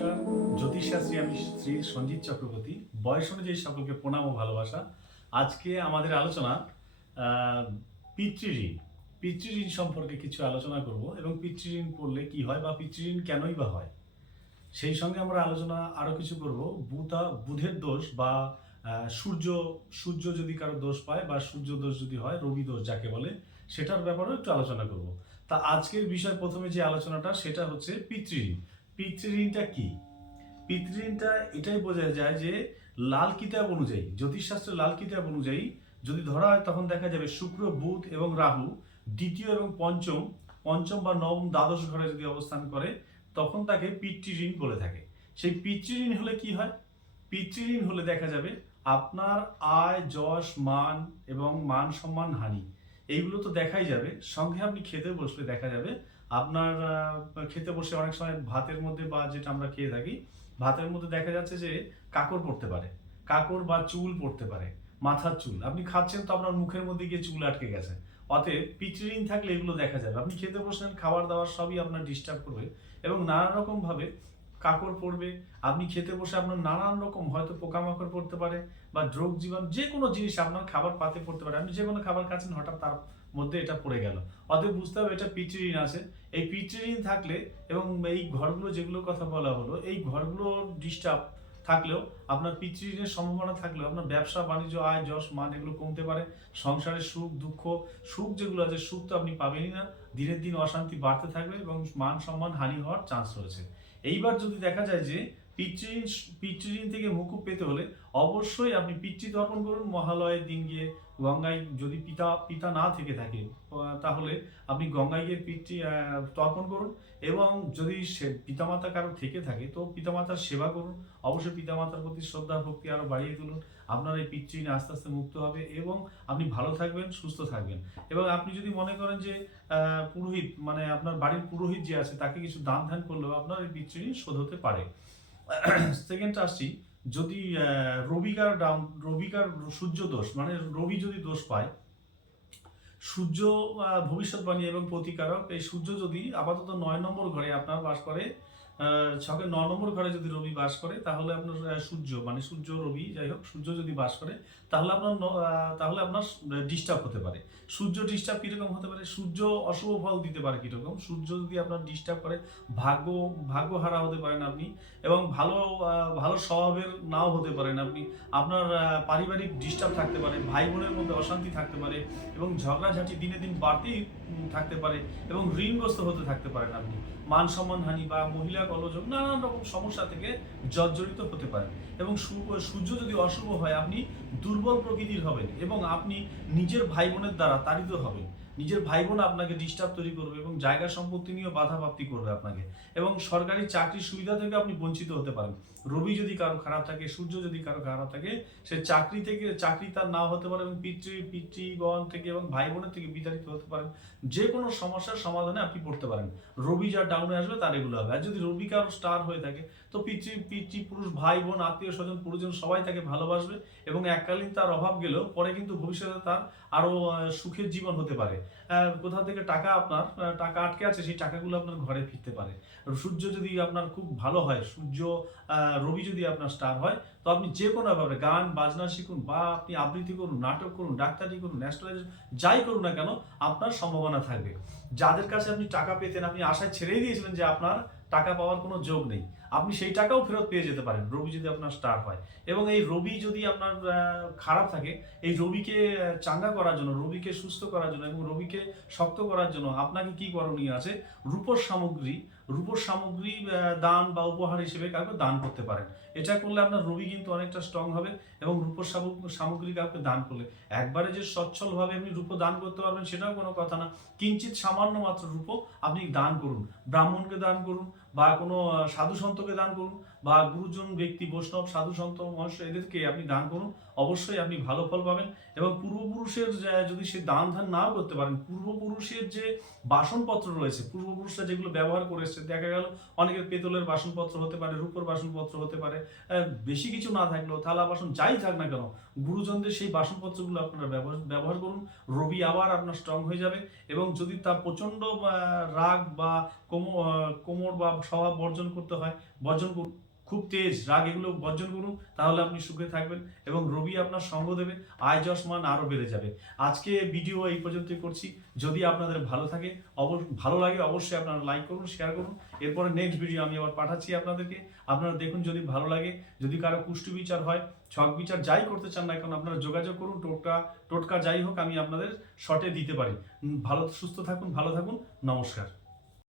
নমস্কার। জ্যোতিষশাস্ত্রী আমি শ্রী সঞ্জিত চক্রবর্তী। বয়স অনুযায়ী সকলকে প্রণাম ও ভালোবাসা। আজকে আমাদের আলোচনা পিতৃঋণ। পিতৃঋণ সম্পর্কে কিছু আলোচনা করব এবং পিতৃঋণ পড়লে কি হয় বা পিতৃঋণ কেনই বা হয়। সেই সঙ্গে আমরা আলোচনা আরও কিছু করব বুধের দোষ বা সূর্য সূর্য যদি কারো দোষ পায় বা সূর্য দোষ যদি হয়, রবি দোষ যাকে বলে, সেটার ব্যাপারেও একটু আলোচনা করব। তা আজকের বিষয় প্রথমে যে আলোচনাটা সেটা হচ্ছে পিতৃঋণ। পিতৃঋণটা কি? পিতৃঋণটা এটাই বোঝা যায় যে লাল কিতাব অনুযায়ী, জ্যোতিষশাস্ত্রের লাল কিতাব অনুযায়ী যদি ধরা হয় তখন দেখা যাবে শুক্র, বুধ এবং রাহু দ্বিতীয় এবং পঞ্চম বা নবম দ্বাদশ ঘরে যদি অবস্থান করে তখন তাকে পিতৃঋণ বলে থাকে। সেই পিতৃঋণ হলে কি হয়? পিতৃঋণ হলে দেখা যাবে আপনার আয়, যশ, মান এবং মান সম্মান হানি এইগুলো তো দেখাই যাবে। সঙ্গে আপনি খেতে বসলে দেখা যাবে আপনার খেতে বসে অনেক সময় ভাতের মধ্যে বা যেটা আমরা খেয়ে থাকি ভাতের মধ্যে দেখা যাচ্ছে যে কাঁকড় পড়তে পারে, কাঁকড় বা চুল পড়তে পারে, মাথার চুল। আপনি খাচ্ছেন তো আপনার মুখের মধ্যে গিয়ে চুল আটকে গেছে। অতএব পিতৃঋণ থাকলে এগুলো দেখা যাবে। আপনি খেতে বসলেন, খাবার দাবার সবই আপনার ডিস্টার্ব করবে এবং নানা রকম ভাবে কাঁকড় পড়বে। আপনি খেতে বসে আপনার নানান রকম হয়তো পোকামাকড় পড়তে পারে বা রোগ জীবাণু যে কোনো জিনিস আপনার খাবার পাতে পড়তে পারে। আপনি যে কোনো খাবার খাচ্ছেন, হঠাৎ তার মধ্যে এটা পড়ে গেল। অতএব বুঝতে হবে এটা পিতৃঋণ আছে। এই পিতৃঋণ থাকলে এবং এই ঘরগুলো যেগুলোর কথা বলা হলো, এই ঘরগুলোর ডিস্টার্ব থাকলেও আপনার পিতৃঋণের সম্ভাবনা থাকলেও আপনার ব্যবসা বাণিজ্য, আয়, যশ, মান এগুলো কমতে পারে। সংসারের সুখ দুঃখ, সুখ যেগুলো আছে সুখ তো আপনি পাবেনই না, দিনের দিন অশান্তি বাড়তে থাকবে এবং মান সম্মান হানি হওয়ার চান্স রয়েছে। এইবার যদি দেখা যায় যে পিতৃঋণ পিতৃঋণ থেকে মুকুব পেতে হলে অবশ্যই আপনি পিতৃ তর্পণ করুন মহালয়ের দিন গিয়ে গঙ্গায়। যদি পিতা না থেকে থাকে তাহলে আপনি গঙ্গায় গিয়ে পিতৃ তর্পণ করুন এবং যদি সে পিতামাতা কারো থেকে থাকে তো পিতামাতার সেবা করুন। অবশ্যই পিতামাতার প্রতি শ্রদ্ধা ভক্তি আরো বাড়িয়ে তুলুন। আপনার এই পিতৃঋণ আস্তে আস্তে মুক্ত হবে এবং আপনি ভালো থাকবেন, সুস্থ থাকবেন। এবং আপনি যদি মনে করেন যে পুরোহিত মানে আপনার বাড়ির পুরোহিত যে আছে তাকে কিছু দান ধ্যান করলেও আপনার এই পিতৃঋণ শোধ হতে পারে। সেকেন্ড আসছি, যদি রবিকার সূর্য দোষ মানে রবি যদি দোষ পায়, সূর্য ভবিষ্যৎবাণী এবং প্রতিকারক। এই সূর্য যদি আপাতত ৯ নম্বর ঘরে আপনার বাস করে, ছকের ৯ নম্বর ঘরে যদি রবি বাস করে তাহলে আপনার সূর্য মানে সূর্য রবি যাই হোক, সূর্য যদি বাস করে তাহলে আপনার ডিস্টার্ব হতে পারে। সূর্য ডিস্টার্ব কীরকম হতে পারে? সূর্য অশুভ ফল দিতে পারে কীরকম? সূর্য যদি আপনার ডিস্টার্ব করে ভাগ্য হারা হতে পারেন আপনি এবং ভালো স্বভাবের নাও হতে পারেন আপনি। আপনার পারিবারিক ডিস্টার্ব থাকতে পারে, ভাই বোনের মধ্যে অশান্তি থাকতে পারে এবং ঝগড়াঝাঁটি দিনে দিন বাড়তেই থাকতে পারে এবং ঋণগ্রস্ত হতে থাকতে পারেন আপনি। মান সম্মান হানি বা মহিলা গোলযোগ নানান রকম সমস্যা থেকে জর্জরিত হতে পারেন। এবং সূর্য যদি অশুভ হয় আপনি দুর্বল প্রকৃতির হবেন এবং আপনি নিজের ভাই বোনের দ্বারা তাড়িত হবেন। নিজের ভাই বোন আপনাকে ডিস্টার্ব তৈরি করবে এবং জায়গা সম্পত্তি নিয়েও বাধাপ্রাপ্তি করবে আপনাকে এবং সরকারি চাকরির সুবিধা থেকে আপনি বঞ্চিত হতে পারেন। রবি যদি কারো খারাপ থাকে, সূর্য যদি কারো খারাপ থাকে, সে চাকরি তার নাও হতে পারে এবং পিতৃগণ থেকে এবং ভাই বোনের থেকে বিতাড়িত হতে পারেন। যে কোনো সমস্যার সমাধানে আপনি পড়তে পারেন। রবি যার ডাউনে আসবে তার এগুলো হবে। আর যদি রবি কারো স্টার হয়ে থাকে তো পুরুষ ভাই বোন আত্মীয় স্বজন পরিজন সবাই তাকে ভালোবাসবে এবং এককালীন তার অভাব গেলেও পরে কিন্তু ভবিষ্যতে তার আরো সুখের জীবন হতে পারে। কোথাও থেকে টাকা আটকে আছে, সেই টাকাগুলো আপনার ঘরে ফিরতে পারে। সূর্য যদি আপনার খুব ভালো হয়, রবি যদি আপনার স্টার হয় তো আপনি যে কোনো ব্যাপারে গান বাজনা শিখুন বা আপনি আবৃত্তি করুন, নাটক করুন, ডাক্তারি করুন, অ্যাস্ট্রোলজি যাই করুন না কেন আপনার সম্ভাবনা থাকবে। যাদের কাছে আপনি টাকা পেতেন, আপনি আশায় ছেড়েই দিয়েছিলেন যে আপনার টাকা পাওয়ার কোনো যোগ নেই, আপনি সেই টাকাও ফেরত পেয়ে যেতে পারেন রবি যদি আপনার স্টার হয়। এবং এই রবি যদি আপনার খারাপ থাকে, এই রবিকে চাঙ্গা করার জন্য, রবিকে সুস্থ করার জন্য এবং রবিকে শক্ত করার জন্য আপনাকে কি করণীয় আছে? রূপোর সামগ্রী দান বা উপহার হিসেবে কাউকে দান করতে পারেন। এটা করলে আপনার রবি কিন্তু অনেকটা স্ট্রং হবে এবং রূপোর সামগ্রী কাউকে দান করলে একবারে যে সচ্ছলভাবে আপনি রূপো দান করতে পারবেন সেটাও কোনো কথা না। কিঞ্চিত সামান্য মাত্র রূপো আপনি দান করুন, ব্রাহ্মণকে দান করুন বা কোনো সাধু সন্তকে দান করুন বা গুরুজন ব্যক্তি, বৈষ্ণব, সাধু সন্ত মহাশয় এদেরকে আপনি দান করুন, অবশ্যই আপনি ভালো ফল পাবেন। এবং পূর্বপুরুষের যদি সে দান ধ্যান নাও করতে পারেন, পূর্বপুরুষের যে বাসনপত্র রয়েছে, পূর্বপুরুষরা যেগুলো ব্যবহার করে এসছে, দেখা গেল অনেকের পেতলের বাসনপত্র হতে পারে, রূপোর বাসনপত্র হতে পারে, বেশি কিছু না থাকলেও থালা বাসন যাই থাক না কেন, গুরুজনদের সেই বাসনপত্রগুলো আপনারা ব্যবহার করুন। রবি আবার আপনার স্ট্রং হয়ে যাবে। এবং যদি তা প্রচণ্ড রাগ বা কোমর বা স্বভাব বর্জন করতে হয়, বর্জন করুন। খুব তেজ রাগ এগুলো বর্জন করুন, তাহলে আপনি সুখে থাকবেন এবং রবি আপনার সঙ্গ দেবে, আয় যশ মান আরও বেড়ে যাবে। আজকে ভিডিও এই পর্যন্তই করছি। যদি আপনাদের ভালো লাগে অবশ্যই আপনারা লাইক করুন, শেয়ার করুন। এরপরে নেক্সট ভিডিও আমি আবার পাঠাচ্ছি আপনাদেরকে। আপনারা দেখুন, যদি ভালো লাগে, যদি কারো কুষ্টি বিচার হয়, ছক বিচার যাই করতে চান না কেন, আপনারা যোগাযোগ করুন। টোটকা যাই হোক, আমি আপনাদের শর্টে দিতে পারি। ভালো সুস্থ থাকুন, ভালো থাকুন। নমস্কার।